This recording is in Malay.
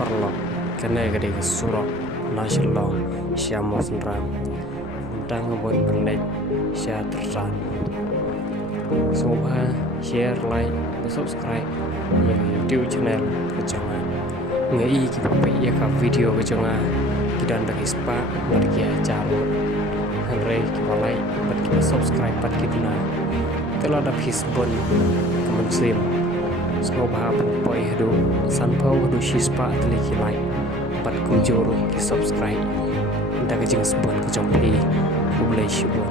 Orlok kena gede ke surok nasional siamos ram tentang ngebon pendek share tersan semua share like subscribe yang YouTube channel kejongan ngai kipapai ya ka video kejongan kita ndak ispa ngerja calo hanrei kipalai pat kita subscribe pat kita na telah ada hisbon teman sim Semoga poi hadu sanpau hadu shispa teliki like pat kunjuru ki subscribe nda kejeng sebon kejompi ublai shibon